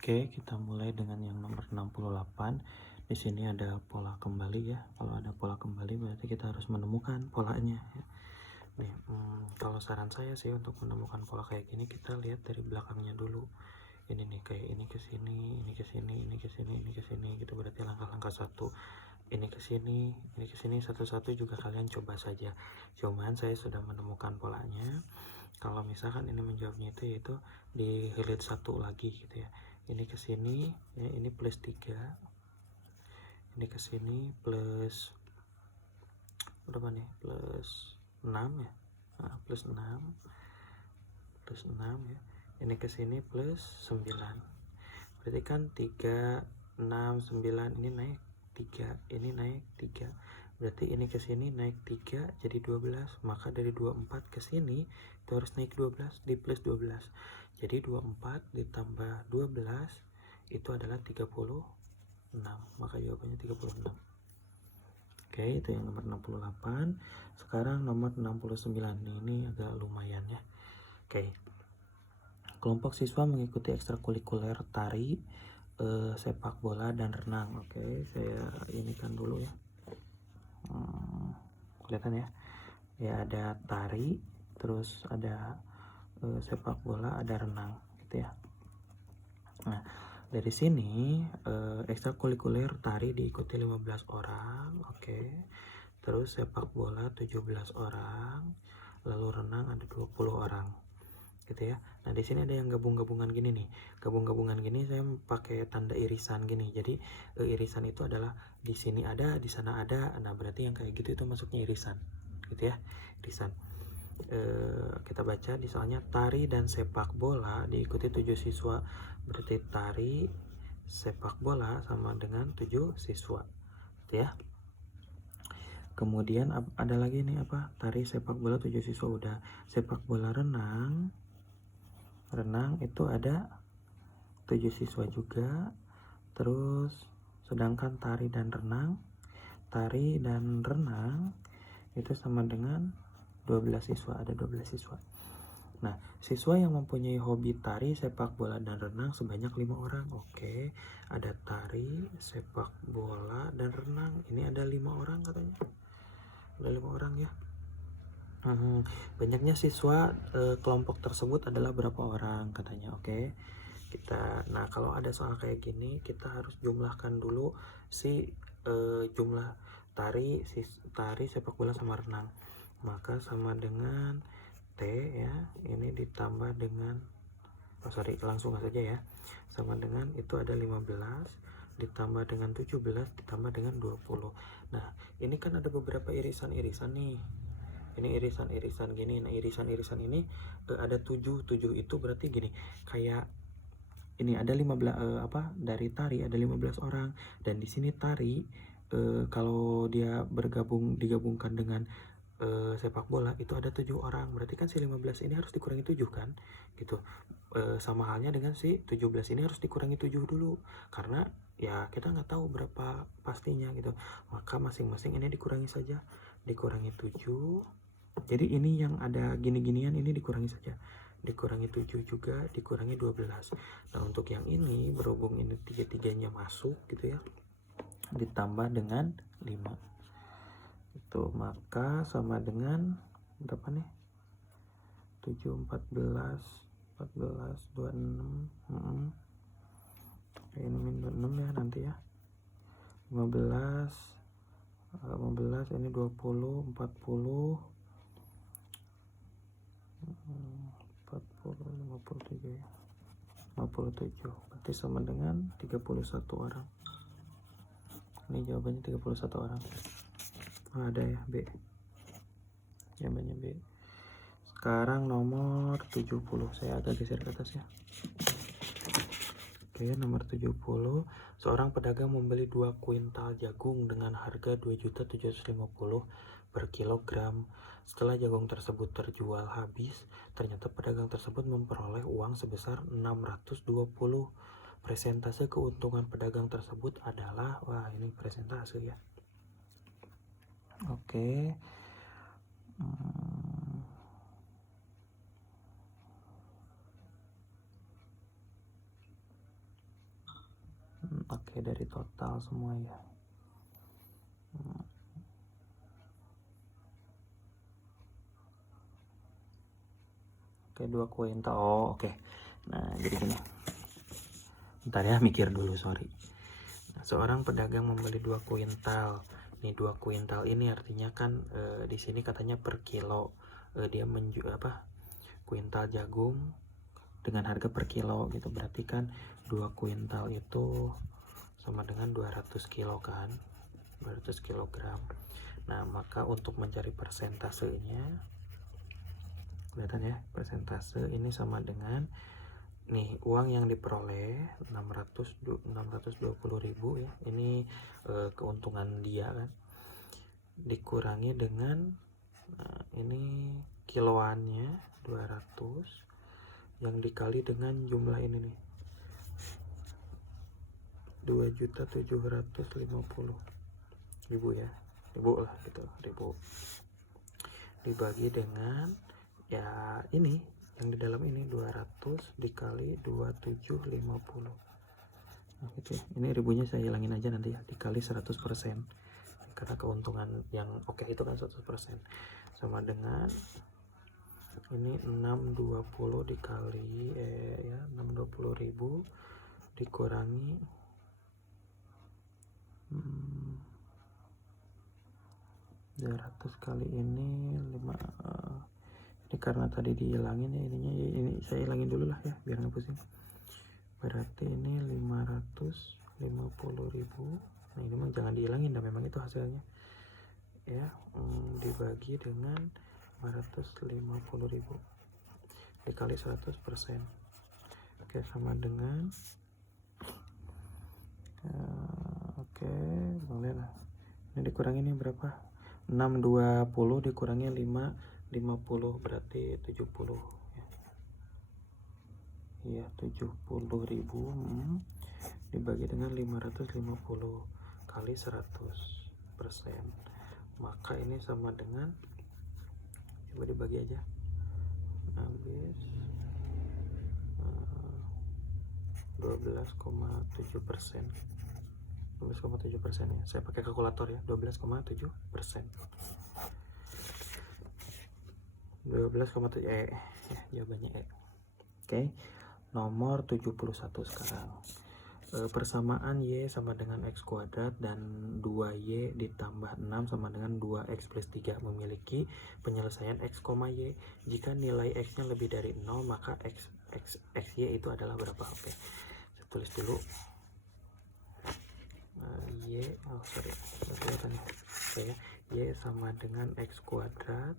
Oke, kita mulai dengan yang nomor 68. Di sini ada pola kembali ya. Kalau ada pola kembali berarti kita harus menemukan polanya ya. Nih, kalau saran saya sih untuk menemukan pola kayak gini kita lihat dari belakangnya dulu. Ini nih kayak ini ke sini, ini ke sini, ini ke sini, ini ke sini gitu, berarti langkah-langkah satu. Ini ke sini, ini ke sini, satu-satu juga kalian coba saja. Cuman saya sudah menemukan polanya. Kalau misalkan ini menjawabnya itu yaitu di highlight satu lagi gitu ya. Ini ke sini ya, ini plus 3. Ini ke sini plus berapa nih? Plus 6 ya. Nah, plus 6. Plus 6 ya. Ini ke sini plus 9. Berarti kan 3 6 9 ini naik 3, ini naik 3. Berarti ini ke sini naik 3 jadi 12. Maka dari 24 ke sini itu harus naik 12 di plus 12. Jadi 24 ditambah 12 itu adalah 36. Maka jawabannya 36. Oke, itu yang nomor 68. Sekarang nomor 69. Ini agak lumayan ya. Oke. Kelompok siswa mengikuti ekstrakurikuler tari, sepak bola dan renang. Oke, saya ini kan dulu ya. Kelihatan ya. Ya ada tari, terus ada sepak bola, ada renang gitu ya. Nah, dari sini ekstrakurikuler tari diikuti 15 orang, oke. Terus sepak bola 17 orang, lalu renang ada 20 orang. Gitu ya. Nah, di sini ada yang gabung-gabungan gini nih. Gabung-gabungan gini saya pakai tanda irisan gini. Jadi irisan itu adalah di sini ada, di sana ada. Nah, berarti yang kayak gitu itu masuknya irisan. Gitu ya. Irisan. Kita baca di soalnya tari dan sepak bola diikuti 7 siswa. Berarti tari, sepak bola sama dengan 7 siswa. Gitu ya. Kemudian ada lagi nih apa? Tari, sepak bola 7 siswa udah. Sepak bola renang itu ada 7 siswa juga. Terus sedangkan tari dan renang itu sama dengan 12 siswa, ada 12 siswa. Nah, siswa yang mempunyai hobi tari, sepak bola dan renang sebanyak 5 orang. Oke, ada tari, sepak bola dan renang. Ini ada 5 orang katanya. Ada 5 orang ya. Banyaknya siswa kelompok tersebut adalah berapa orang katanya. Oke. Nah kalau ada soal kayak gini kita harus jumlahkan dulu si jumlah tari sepak bola sama renang. Maka sama dengan T ya, ini ditambah dengan langsung saja ya. Sama dengan itu ada 15 ditambah dengan 17 ditambah dengan 20. Nah, ini kan ada beberapa irisan-irisan nih. Ini irisan-irisan gini. Nah, irisan-irisan ini ada 7 itu berarti gini. Kayak ini ada 15 dari tari ada 15 orang, dan di sini tari kalau dia digabungkan dengan sepak bola itu ada 7 orang, berarti kan si 15 ini harus dikurangi 7 kan gitu. Sama halnya dengan si 17 ini harus dikurangi 7 dulu karena ya kita nggak tahu berapa pastinya gitu, maka masing-masing ini dikurangi saja, dikurangi 7. Jadi ini yang ada gini-ginian ini dikurangi saja, dikurangi 7 juga, dikurangi 12. Nah, untuk yang ini berhubung ini tiga-tiganya masuk gitu ya, ditambah dengan 5 itu, maka sama dengan berapa nih? 7, 14, 26. Ini min 26 ya nanti ya. 15 ini 20, 40, 53 ya. 57. Berarti sama dengan 31 orang. Ini jawabannya 31 orang. Ada ya B. Jawabannya B. Sekarang nomor 70. Saya agak geser ke atas ya. Oke, nomor 70. Seorang pedagang membeli 2 kuintal jagung dengan harga 2.750 per kilogram. Setelah jagung tersebut terjual habis, ternyata pedagang tersebut memperoleh uang sebesar 620. Presentase keuntungan pedagang tersebut adalah, wah ini presentase ya. Oke. Oke, dari total semua ya. Oke, 2 kuintal. Oh, oke. Nah, jadi gini. Bentar ya, mikir dulu, sorry. Nah, seorang pedagang membeli 2 kuintal. Nih 2 kuintal ini artinya kan di sini katanya per kilo. Dia menjual kuintal jagung dengan harga per kilo gitu. Berarti kan 2 kuintal itu sama dengan 200 kilo kan. 200 kilogram. Nah, maka untuk mencari persentasenya, kelihatan ya, persentase ini sama dengan nih uang yang diperoleh 620.000 ya. Ini keuntungan dia kan. Dikurangi dengan ini kiloannya 200 yang dikali dengan jumlah ini nih 2.750.000 ya, ribu lah gitu, ribu dibagi dengan ya ini yang di dalam ini 200 dikali 2750. Nah, gitu ya. Ini ribunya saya hilangin aja nanti ya, dikali 100%. Karena keuntungan yang oke itu kan 100%. Sama dengan ini 620 dikali ya 620.000 dikurangi 200 kali ini 5 ini karena tadi dihilangin ya ininya, ini saya hilangin dulu lah ya biar nggak pusing. Berarti ini 550.000. Nah, ini mah jangan dihilangin dah, memang itu hasilnya ya. Dibagi dengan 550.000 dikali 100%. Oke, sama dengan oke, boleh lah. Ini dikurangi ini berapa? 620 dikurangi 50 berarti 70 ya. Iya, 70.000 dibagi dengan 550 kali 100%. Maka ini sama dengan, coba dibagi aja, habis 12,7%. 12,7% ya. Saya pakai kalkulator ya, 12,7%. 12,7 ya, jawabannya Oke, nomor 71 sekarang. Persamaan Y sama dengan X kuadrat dan 2Y ditambah 6 sama dengan 2X plus 3 memiliki penyelesaian X, Y. Jika nilai X-nya lebih dari 0, maka XY itu adalah berapa? Oke, saya tulis dulu. Y, kelihatan ya. Oke, Y sama dengan X kuadrat.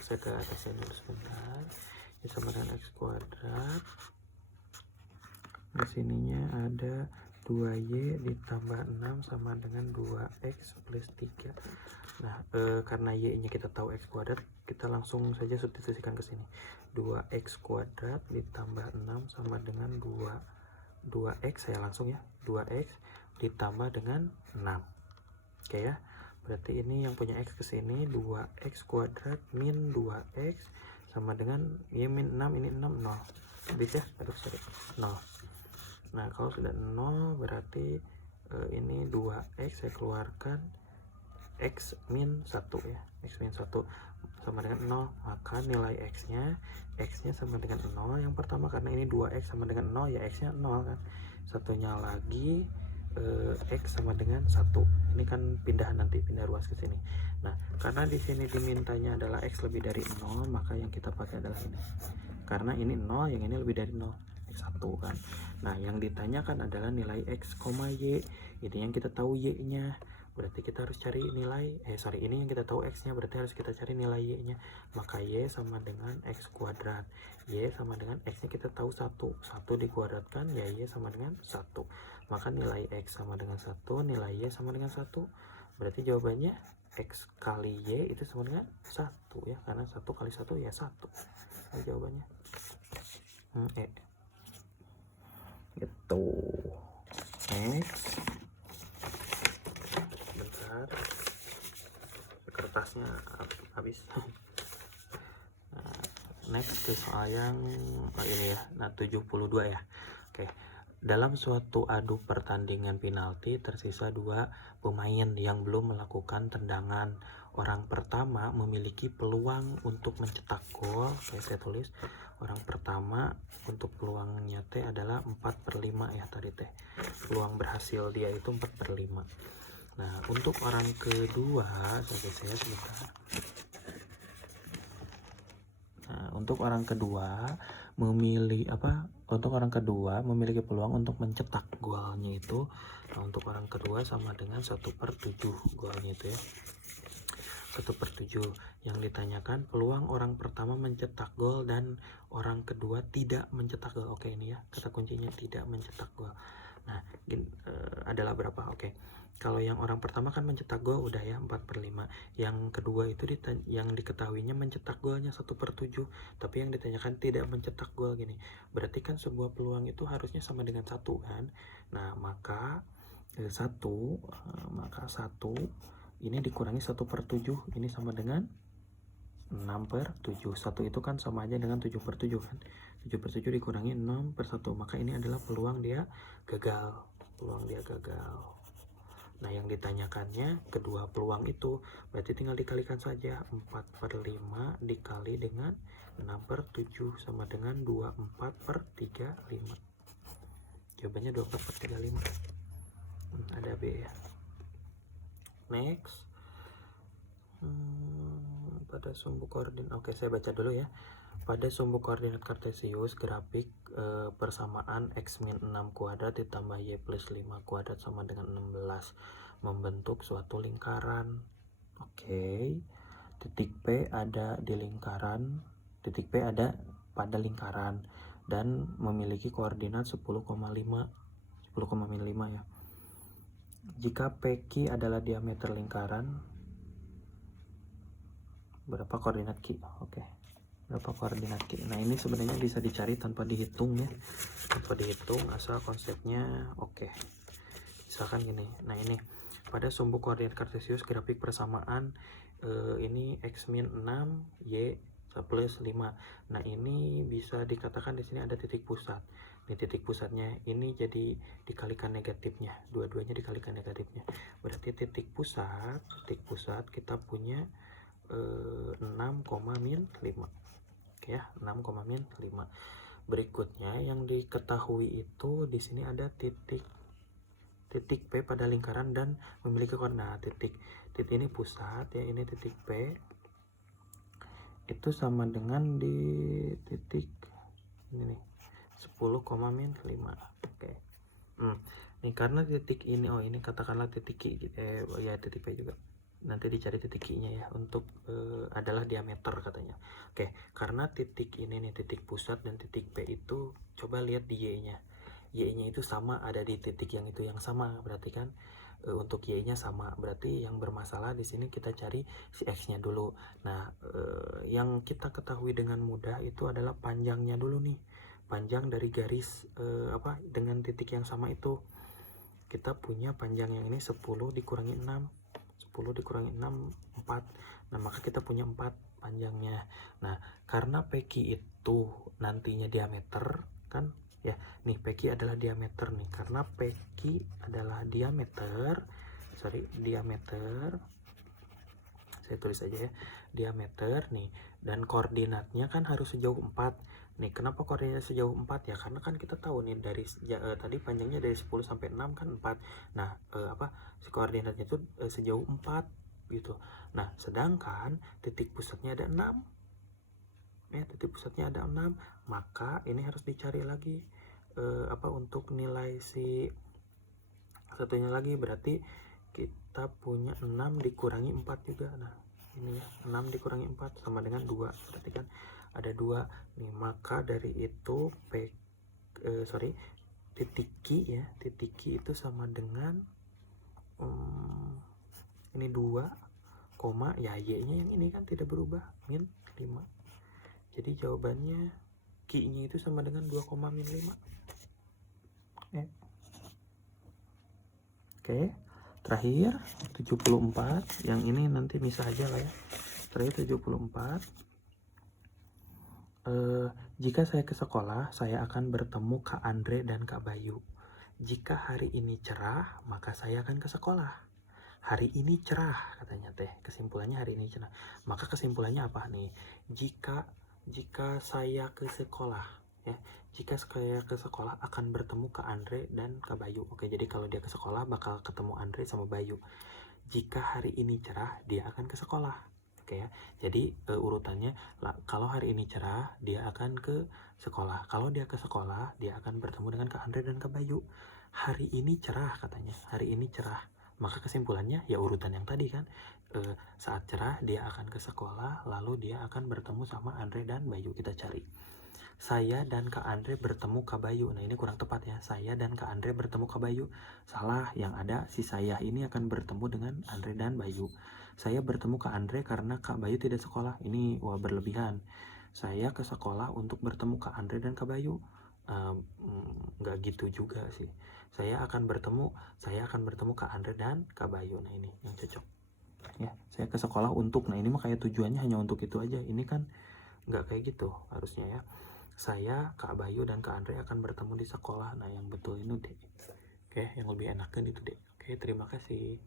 Saya ke atasnya dulu sebentar. Y sama dengan X kuadrat. Di sininya ada 2Y ditambah 6 sama dengan 2X plus 3. Nah, karena Y nya kita tahu X kuadrat, kita langsung saja substitusikan ke sini. 2X kuadrat ditambah 6 sama dengan 2X, saya langsung ya, 2X ditambah dengan 6. Oke ya, berarti ini yang punya X ke sini, 2X kuadrat min 2X sama dengan Y min 6, ini 6, 0. Habis ya, 0. Nah, kalau sudah 0 berarti ini 2X saya keluarkan, X min 1 ya, X min 1 sama dengan 0, maka nilai X nya sama dengan 0 yang pertama, karena ini 2X sama dengan 0 ya, X nya 0 kan. Satunya lagi X sama dengan 1. Ini kan pindah ruas ke sini. Nah, karena di sini dimintanya adalah X lebih dari 0, maka yang kita pakai adalah ini. Karena ini 0, yang ini lebih dari 0, X1 kan. Nah, yang ditanyakan adalah nilai X, Y. Ini yang kita tahu Y-nya. Berarti kita harus cari nilai, ini yang kita tahu X-nya, berarti harus kita cari nilai Y-nya. Maka Y sama dengan X kuadrat. Y sama dengan X-nya kita tahu 1. 1 dikuadratkan, ya Y sama dengan 1. Maka nilai X sama dengan 1, nilai Y sama dengan 1. Berarti jawabannya X kali Y itu sama dengan 1 ya. Karena 1 kali 1 ya 1. Nah, jawabannya gitu. Next. Bentar. Kertasnya habis. Nah, next ke soal yang ini ya. Nah, 72 ya. Oke. Dalam suatu adu pertandingan penalti tersisa 2 pemain yang belum melakukan tendangan. Orang pertama memiliki peluang untuk mencetak gol. Oke, saya tulis orang pertama untuk peluangnya T adalah 4/5 ya tadi teh. Peluang berhasil dia itu 4/5. Nah, untuk orang kedua, saya sebentar. Nah, untuk orang kedua memiliki peluang untuk mencetak golnya itu. Nah, untuk orang kedua sama dengan 1/7 golnya itu ya. 1/7. Yang ditanyakan peluang orang pertama mencetak gol dan orang kedua tidak mencetak gol. Oke, ini ya kata kuncinya, tidak mencetak gol. Nah, adalah berapa? Oke. Kalau yang orang pertama kan mencetak gol udah ya 4/5. Yang kedua itu yang diketahuinya mencetak golnya 1/7. Tapi yang ditanyakan tidak mencetak gol gini. Berarti kan sebuah peluang itu harusnya sama dengan 1 kan. Nah, maka 1 ini dikurangi 1/7. Ini sama dengan 6/7. 1 itu kan sama aja dengan 7/7 kan. 7/7 dikurangi 6/1. Maka ini adalah peluang dia gagal. Nah, yang ditanyakannya kedua peluang itu, berarti tinggal dikalikan saja. 4/5 dikali dengan 6/7 sama dengan 24/35. Jawabannya 24/35. Ada B ya. Next. Pada sumbu koordinat. Oke, saya baca dulu ya. Pada sumbu koordinat kartesius, grafik persamaan x min 6 kuadrat ditambah y plus 5 kuadrat sama dengan 16 membentuk suatu lingkaran. Oke. Titik P ada di lingkaran. Titik P ada pada lingkaran dan memiliki koordinat 10,5 ya. Jika PQ adalah diameter lingkaran, berapa koordinat Q? Oke. Berapa koordinat Q? Nah, ini sebenarnya bisa dicari tanpa dihitung ya. Tanpa dihitung, asal konsepnya oke. Misalkan gini. Nah, ini pada sumbu koordinat kartesius grafik persamaan ini x min 6 y plus 5. Nah, ini bisa dikatakan di sini ada titik pusat. Ini titik pusatnya, ini jadi dikalikan negatifnya, dua-duanya dikalikan negatifnya. Berarti titik pusat kita punya 6,-5. Oke ya, 6,-5. Berikutnya yang diketahui itu di sini ada titik P pada lingkaran dan memiliki koordinat. Titik ini pusat ya, ini titik P itu sama dengan di titik ini nih 10,-5. Oke. Nih karena titik ini, ini katakanlah titik Q, ya titik P juga. Nanti dicari titik Q-nya ya, untuk adalah diameter katanya. Oke, karena titik ini nih, titik pusat dan titik P itu, coba lihat di Y-nya. Y-nya itu sama, ada di titik yang itu yang sama, berarti kan untuk Y-nya sama. Berarti yang bermasalah di sini kita cari si X-nya dulu. Nah, yang kita ketahui dengan mudah itu adalah panjangnya dulu nih. Panjang dari garis dengan titik yang sama itu. Kita punya panjang yang ini 10 dikurangi 6. 10 dikurangi 6, 4. Nah, maka kita punya 4 panjangnya. Nah, karena PQ itu nantinya diameter kan ya. Nih, PQ adalah diameter nih. Karena PQ adalah diameter. Saya tulis aja ya. Diameter nih, dan koordinatnya kan harus sejauh 4. Nih, kenapa koordinatnya sejauh 4 ya? Karena kan kita tahu nih dari tadi panjangnya dari 10 sampai 6 kan 4. Nah, si koordinatnya itu sejauh 4 gitu. Nah, sedangkan titik pusatnya ada 6. Ya, titik pusatnya ada 6. Maka ini harus dicari lagi untuk nilai si satunya lagi, berarti kita punya 6 dikurangi 4 juga. Nah, ini ya, 6 dikurangi 4 sama dengan 2. Berarti kan ada 2 nih. Maka dari itu titik Q ya, titik Q itu sama dengan ini 2, ya Y-nya yang ini kan tidak berubah, min 5. Jadi jawabannya Q-nya itu sama dengan 2,-5. Oke, terakhir 74. Yang ini nanti bisa aja lah ya. Terakhir 74. Jika saya ke sekolah, saya akan bertemu Kak Andre dan Kak Bayu. Jika hari ini cerah, maka saya akan ke sekolah. Hari ini cerah, katanya teh. Kesimpulannya hari ini cerah. Maka kesimpulannya apa nih? Jika saya ke sekolah, ya, jika saya ke sekolah akan bertemu Kak Andre dan Kak Bayu. Oke, jadi kalau dia ke sekolah bakal ketemu Andre sama Bayu. Jika hari ini cerah, dia akan ke sekolah. Oke ya. Jadi urutannya kalau hari ini cerah, dia akan ke sekolah. Kalau dia ke sekolah, dia akan bertemu dengan Kak Andre dan Kak Bayu. Hari ini cerah katanya. Hari ini cerah. Maka kesimpulannya ya urutan yang tadi kan. Saat cerah dia akan ke sekolah, lalu dia akan bertemu sama Andre dan Bayu. Kita cari. Saya dan Kak Andre bertemu Kak Bayu. Nah ini kurang tepat ya. Saya dan Kak Andre bertemu Kak Bayu. Salah, yang ada si saya ini akan bertemu dengan Andre dan Bayu. Saya bertemu Kak Andre karena Kak Bayu tidak sekolah. Ini wah berlebihan. Saya ke sekolah untuk bertemu Kak Andre dan Kak Bayu. Nggak gitu juga sih. Saya akan bertemu Kak Andre dan Kak Bayu. Nah ini yang cocok. Ya, saya ke sekolah untuk. Nah ini mah kayak tujuannya hanya untuk itu aja. Ini kan nggak kayak gitu harusnya ya. Saya, Kak Bayu, dan Kak Andre akan bertemu di sekolah. Nah, yang betul ini deh. Oke, yang lebih enakan itu deh. Oke, terima kasih.